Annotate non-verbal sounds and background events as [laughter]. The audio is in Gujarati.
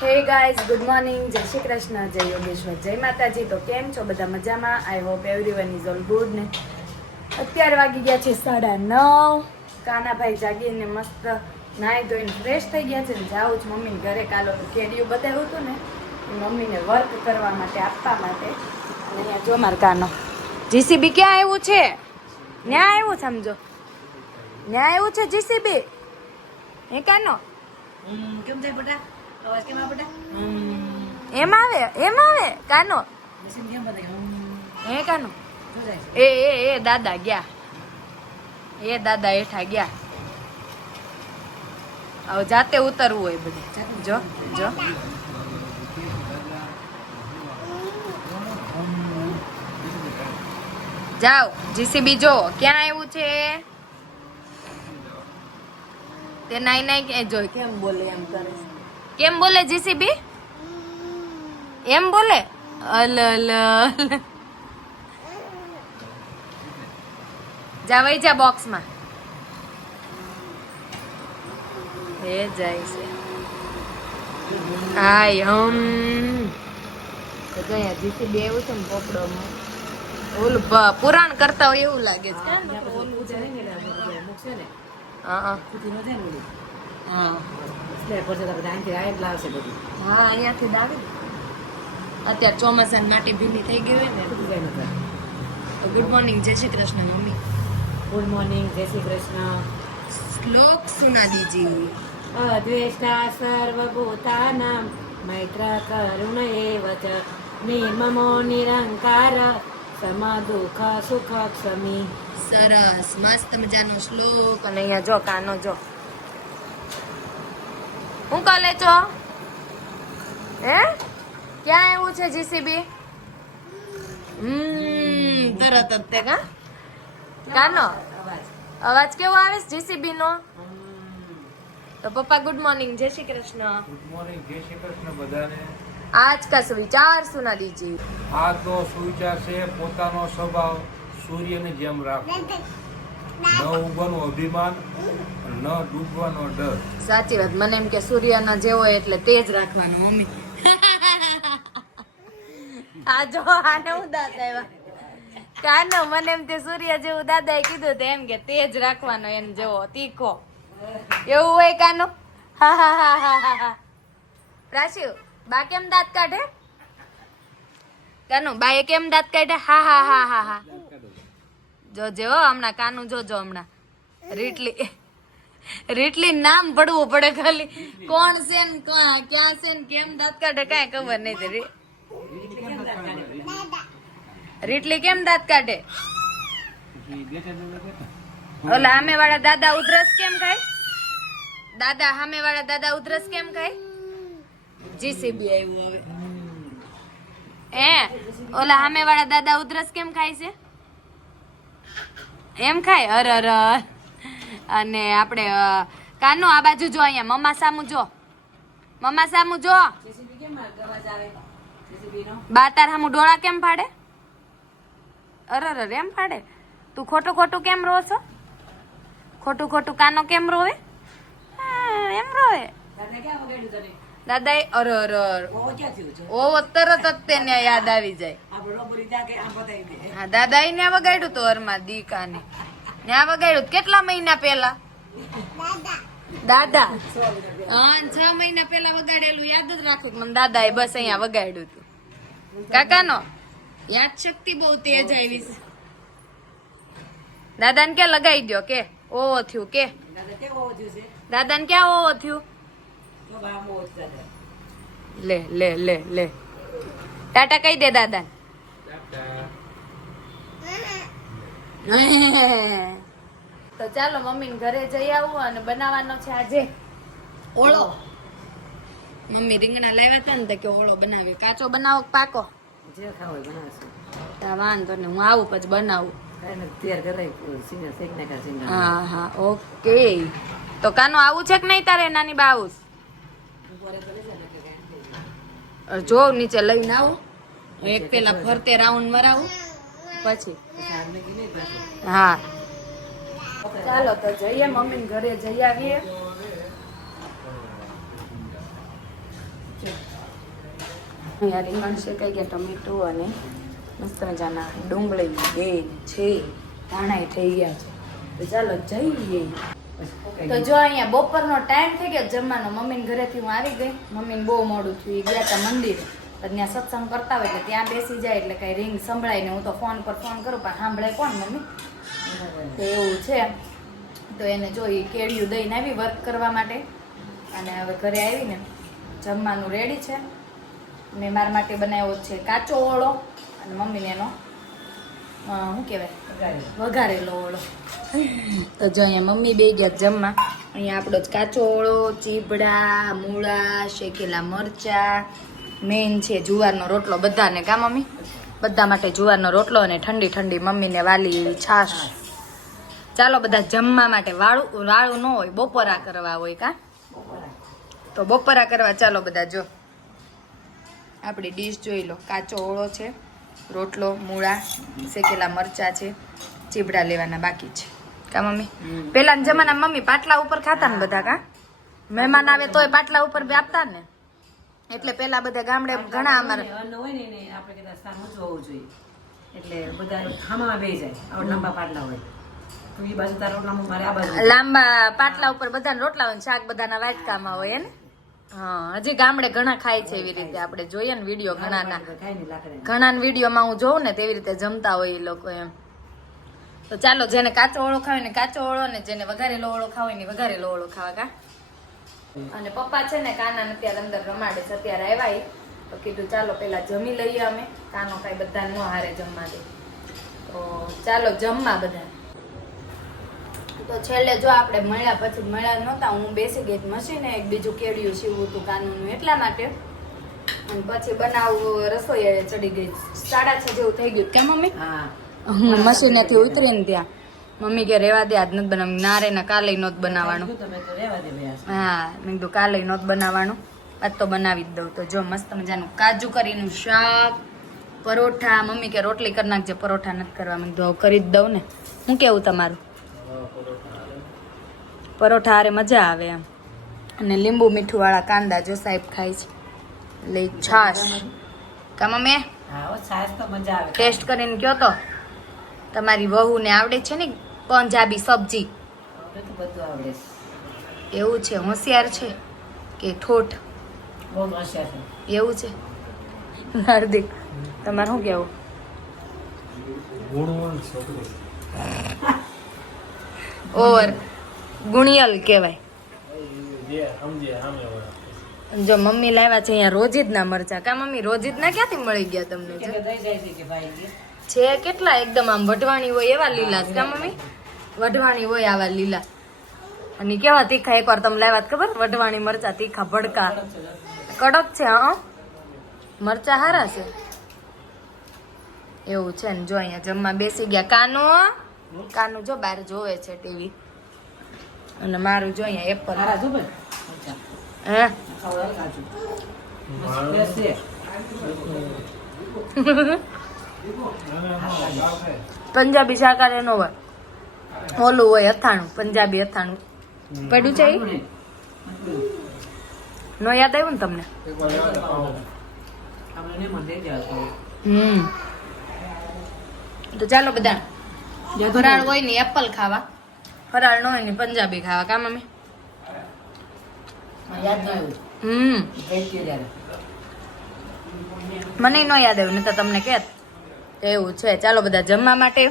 હે ગાઈઝ ગુડ મોર્નિંગ જય શ્રી કૃષ્ણ, જય યોગેશ્વર, જય માતાજી. તો કેમ છો બધા મજામાં? I hope everyone is all good ને? અત્યારે વાગી ગયા છે સાડા નવ. કાનાભાઈ જાગીને મસ્ત નાહી ધોઈને ફ્રેશ થઈ ગયા છે ને જાઉં છું મમ્મીને ઘરે. કાલો તો કેડિયું બતાવ્યું હતું ને મમ્મીને વર્ક કરવા માટે, આપવા માટે. અને અહીંયા જો મારા કાનો. જીસીબી ક્યાં આવ્યું છે? ન્યા આવ્યું સમજો ન્યા આવ્યું છે જીસીબી હે કાનો? કેમ થાય બેટા? અવાજ કેમ આવે બેટા હમ. એમ આવે એમ આવે કાનો મશીન કેમ બતાવે હમ. હે કાનો શું થાય છે? એ એ એ દાદા ગયા એ દાદા હેઠા ગયા હવે જાતે ઉતરવું હોય બધે જો જો જાઓ જીસીબી જો ક્યાં આવ્યું છે તે નાઈ નાઈ કે જોઈ કેમ બોલે એમ કરે છે? કેમ બોલે જીસીબી એમ બોલે? અલ અલ અલ. જા બોક્સમાં. એ જાય છે. હાય હમ. તો અહીંયા જીસીબી એવું છે ને પોપડોમાં ઓલું પુરાણ કરતા હોય એવું લાગે છે. હા હા. એટલે પછી તો બધા અહીંથી આ લાવશે બધું. હા અહીંયાથી દાવે અત્યારે ચોમાસાની માટી ભીની થઈ ગઈ હોય ને. ગુડ મોર્નિંગ જય Shri Krishna mummy. Good morning જય શ્રી કૃષ્ણ. શ્લોક સુના દીજી અદ્વેષ્ટા સર્વભૂતાનાં મૈત્ર કરુણ એવ ચ નિર્મમો નિરંકાર સમા દુઃખ સુખ ક્ષમી સરસ મસ્ત મજાનો શ્લોક. અને અહીંયા જો કાનો જો. હું કાલે છો હે. ક્યાં આવ્યું છે જીસીબી હમ તરત જ તે કા? કાનો? અવાજ કેવો આવે છે જીસીબી નો? તો પપ્પા ગુડ મોર્નિંગ જય શ્રી કૃષ્ણ. ગુડ મોર્નિંગ જય શ્રી કૃષ્ણ બધાને. આજ કા વિચાર સુના દીજી. આ તો સુવિચાર છે પોતાનો સ્વભાવ સૂર્યને જેમ રાખવો. ન ઉગવાનું અભિમાન, ન ડૂબવાનો ડર. સાચી વાત. મને એમ કે સૂર્યના જેવો એટલે તેજ રાખવાનો, મમ્મી. [laughs] આ જો આને ઉદાસ આવ્યા કાનો મને એમ તે સૂર્ય જેવું દાદાએ કીધું તો એમ કે તેજ રાખવાનો એમ જેવો. તીખો એવું હોય કાનો હા હા હા હા હા પ્રાશિવ, બા કેમ દાંત કાઢે? કાનો બાએ કેમ દાંત કાઢે? હા હા હા હા હા. જોજે હો હમણાં કાનું જોજો હમણાં. રીટલી. રીટલી નામ પડવું પડે ખાલી. કોણ છે ને ક્યાં છે ને કેમ દાંત કાઢે કાંઈ ખબર નહીં તે રીટલી કેમ દાંત કાઢે? ઓલા હામે વાળા દાદા ઉધરસ કેમ ખાય? દાદા હામે વાળા દાદા ઉધરસ કેમ ખાય? જીસીબી આવ્યું હવે. એ ઓલા હામે વાળા દાદા ઉધરસ કેમ ખાય છે? એમ ખાય? અર અર. અને આપણે કાનો આ બાજુ જો અહીંયા. મમ્મા સામુ જો. મમ્મા સામુ જો. જેસીબી કેમ અવાજ આવે જેસીબી નો બા તાર સામુ ડોળા કેમ ફાડે? અર અર એમ ફાડે? તું ખોટું ખોટું કેમ રો છો? ખોટું ખોટું કાનો કેમ રોવે? એમ રોવે. દાદા અર અર અર. બહુ ક્યાં થયું છે? ઓ તરત જ તેને યાદ આવી જાય. આપણે રોબરી જા કે આમ બતાવી દે હા ને વગાડ્યું તો ત્યાં વગાડ્યું. કેટલા મહિના પેલા દાદા. હા છ મહિના પેલા વગાડેલું. યાદ જ રાખું કે મને દાદાએ બસ અહીંયા વગાડ્યું હતું. કાકાનો? યાદ શક્તિ બહુ તેજ આવી છે. દાદાને કે લગાવી દો કે? ઓવો થયું કે? દાદા દાદાને ક્યાં ઓવો થયું? તો દાદા. લે લે લે લે. ટાટા કહી દે દાદાને. [laughs] તો ચાલો મમ્મી ઘરે જઈ આવું અને બનાવવાનો છે આજે. ઓળો. મમ્મી રીંગણા લાવ્યા હતા ને તો કે ઓળો બનાવી કાચો બનાવો પાકો? જે ખાવ બનાવશું. તા વાંધો ને હું આવું પછી બનાવું. હા હા ઓકે. તો કાનો આવું છે કે નહીં તારે નાની બા આવું બપોરે તો લઈ જાય ને કે કાંઈ. જો નીચે લઈને આવું. એક પેલા ફરતે રાઉન્ડ મરાવું. પછી. હા. ચાલો તો જઈએ મમ્મી ઘરે જઈ આવીએ. રીંગણ શેકાઈ ગયા ટમેટો અને મસ્ત મજાના ડુંગળી બેન છે ધાણા થઈ ગયા છે. તો ચાલો જઈએ. તો જો અહીંયા બપોરનો ટાઈમ થઈ ગયો જમવાનો. મમ્મીને ઘરેથી હું આવી ગઈ. મમ્મીને બહુ મોડું થયું. એ ગયા હતા મંદિરે. ત્યાં સત્સંગ કરતા હોય એટલે ત્યાં બેસી જાય એટલે કઈ રિંગ સંભળાય ને હું તો ફોન પર ફોન કરું પણ સાંભળે કોણ મમ્મી? તો એવું છે. તો એને જો એ કેળિયું દઈને આવી વર્ક કરવા માટે. અને હવે ઘરે આવીને જમવાનું રેડી છે. મેં મારા માટે બનાવ્યો છે કાચો ઓળો અને મમ્મીને એનો શું કહેવાય? વઘારેલો. ઓળો. તો જો અહીંયા મમ્મી બે ગયા જમવા. અહીંયા આપણો જ કાચો ઓળો ચીબડા મૂળા શેકેલા મરચા મેઇન છે જુવારનો રોટલો બધાને કા મમ્મી? બધા માટે જુવારનો રોટલો અને ઠંડી ઠંડી મમ્મીને વાલી છાશ. ચાલો બધા જમવા માટે વાળું વાળું ન હોય બપોરા કરવા હોય કા? તો બપોરા કરવા ચાલો બધા જો. આપણી ડીશ જોઈ લો કાચો ઓળો છે રોટલો મૂળા શેકેલા મરચા છે ચીબડા લેવાના બાકી છે. કા મમ્મી? પેલાના જમાના મમ્મી પાટલા ઉપર ખાતા ને બધા કા? મહેમાન આવે તોય પાટલા ઉપર બી આપતા ને એટલે પેલા બધા ગામડે ઘણા અમારા અન્ન હોય ને એને આપણે કદાચ સામું હોવું જોઈએ. એટલે બધા ખાવામાં બે જાય લાંબા પાટલા હોય. લાંબુ પાટલા ઉપર બધાને રોટલા હોય શાક બધાના વાટકામાં હોય ને હા હજી ગામડે ઘણા ખાય છે એવી રીતે. આપણે જોઈએ ને વીડિયો ઘણાના. ઘણા વિડીયોમાં હું જોઉં ને તેવી રીતે જમતા હોય એ લોકો એમ. તો ચાલો જેને કાચો ઓળો ખાવે ને કાચો ઓળો ને જેને વઘારેલો ઓળો ખાવે ને વઘારેલો ઓળો ખાવા કા? અને પપ્પા છે ને કાના અત્યારે અંદર રમાડે છે. અત્યારે આવ્યા તો કીધું ચાલો પેલા જમી લઈએ અમે. કાનો કાંઈ બધા ન હારે જમવા દે. તો ચાલો જમવા બધા તો છેલ્લે જો આપણે મળ્યા પછી મળ્યા નહોતા હું બેસી ગઈ મશીને એક બીજું કેળિયું સીવું હતું કાનૂનું એટલા માટે. અને પછી બનાવવું રસોઈ ચડી ગઈ. સાડા છ જેવું થઈ ગયું. કેમ મમ્મી હા. હું મશીનેથી ઉતરીને ત્યાં. મમ્મી કે રેવા દે આજ નથી બનાવવાનું. ના રે ના કાલે નોત બનાવવાનું. હા મેં કીધું કાલે નોત બનાવવાનું. આજ તો બનાવી જ દઉં. તો જો મસ્ત મજાનું કાજુ કરીનું શાક પરોઠા. મમ્મી કે રોટલી કરી નાખજે પરોઠા નથી કરવા. મેં કીધું કરી જ દઉં ને. શું કેવું તમારું? પરોઠા હારે મજા આવે એમ. અને લીંબુ મીઠું વાળા કાંદા જો સાહેબ ખાય છે. એટલે છાશ. કા મમ્મી? હા હો, તો મજા આવે. ટેસ્ટ કરીને કયો તો? તમારી વહુને આવડે છે ને પંજાબી સબ્જી. એવું છે હોશિયાર છે કે ઠોઠ? એવું છે? હાર્દિક તમારે શું કેવું ગુણવાન ઓર ગુણિયલ કહેવાય. જો મમ્મી લાવ્યા છે અહીંયા રોજીદના મરચા. કા મમ્મી રોજીદના ક્યાંથી મળી ગયા તમને? છે કેટલા? એકદમ આમ વઢવાણી હોય એવા લીલા છે મમ્મી? વઢવાણી હોય આવા લીલા. અને કેવા તીખા? એકવાર તમે લાવ્યા ખબર? વઢવાણી મરચા તીખા ભડકા. કડક છે હા મરચા હારા છે. એવું છે ને જો અહીંયા જમવા બેસી ગયા. કાનો કાનું જો બહાર જોવે છે ટીવી. અને મારું જો અહીંયા એપલ. હે? [laughs] પંજાબી શાકાર એનો હોય. ઓલું હોય, અથાણું, પંજાબી અથાણું. પડ્યું છે નો યાદ આવ્યું ને તમને? નહીં. હમ. તો ચાલો બધા ફરાળ હોય ને એપલ ખાવા. ફરાળ નો હોય ને પંજાબી ખાવા, કા મમ્મી? મને યાદ ન હમ. મને નો યાદ આવ્યું ને તો તમને કહેત તો એવું છે. ચાલો બધા જમવા માટે